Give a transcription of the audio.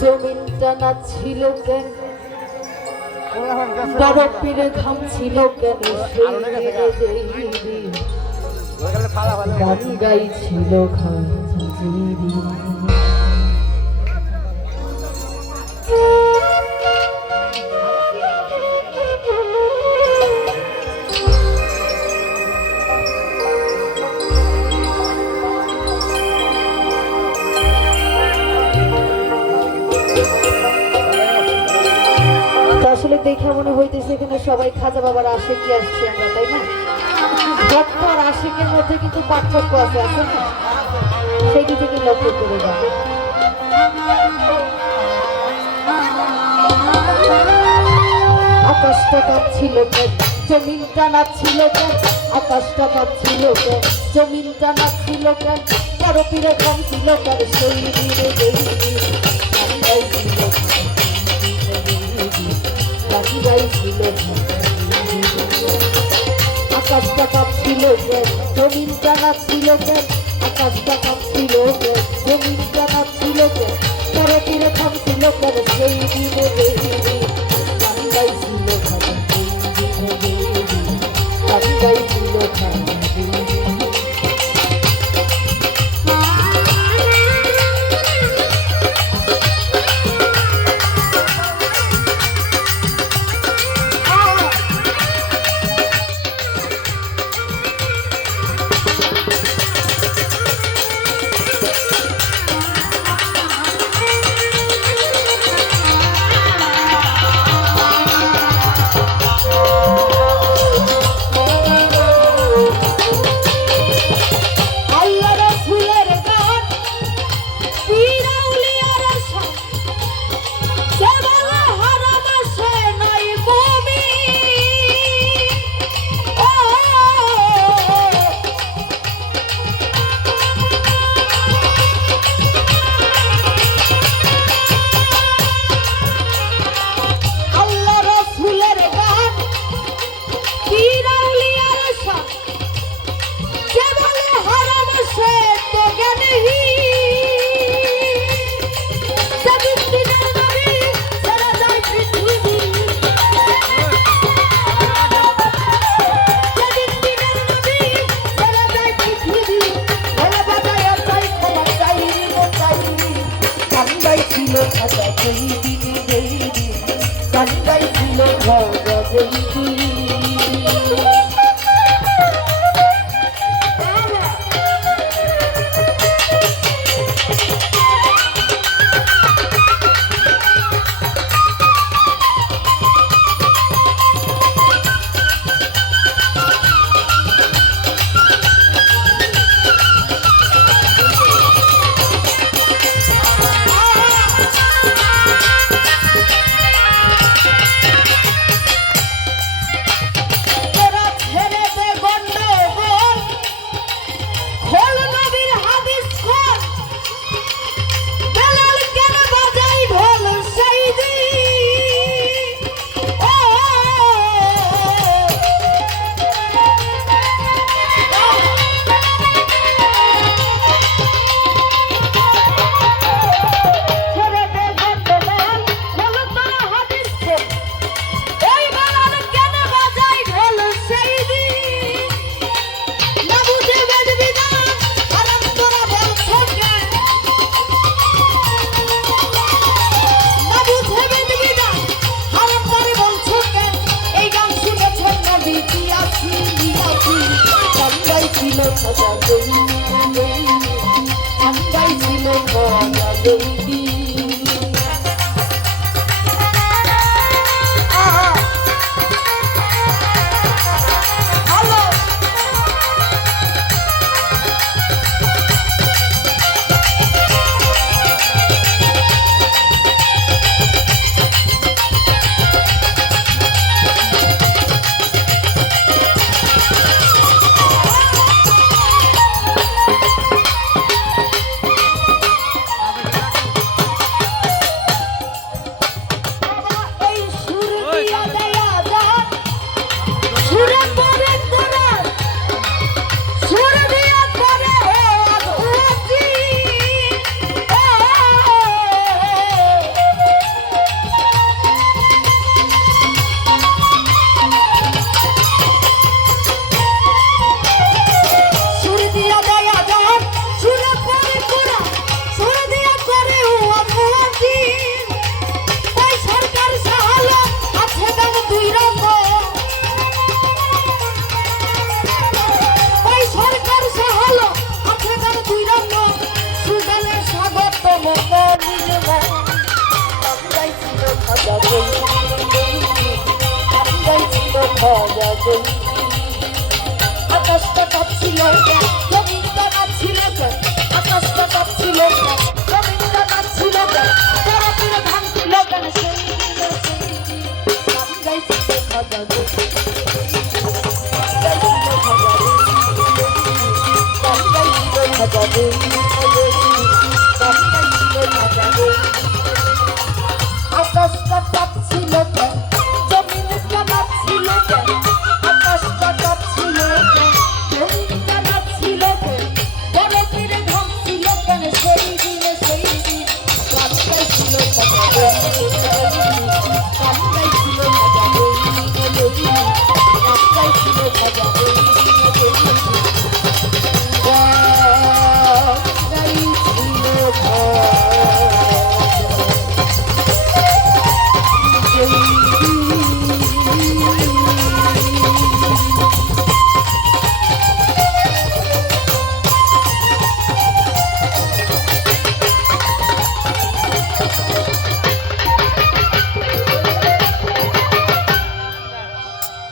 জমিনটা না ছিল কেন? বরফের ঘাম ছিল কেন? গান গাইছিল খাজিরি তো দেখে মনে হইতেছে এখানে সবাই খাজা বাবার আশেকি আসছে আমরা, তাই না? ভক্ত আর আশেকের মধ্যে কিন্তু পার্থক্য আছে আছে না? সেই থেকে লক্ষ্য করে যান আকাশটা কাঁপছিল জমিনটা নাচছিল কেন আকাশটা কাঁপছিল কেন জমিনটা নাচছিল কেন কারও পিড়ে কম ছিল কেন সেই কাঁপছিল জমিনটা কেন আকাশটা কাঁপছিল জমিনটা নাচছিল কেন কারও পিড়ে কম ছিল কেন সেই দিনে? খাজা যেই দিনে যেই দিন। কান্দাই ছিল ঘর যেই গলি আকাশটা কাঁপছিল জমিনটা কাঁপছিল আকাশটা কাঁপছিল জমিনটা কাঁপছিল তারা তীরে ভাঙছিল কেন সেই গাইছে খাজা গলি গাইছিল খাজা গলি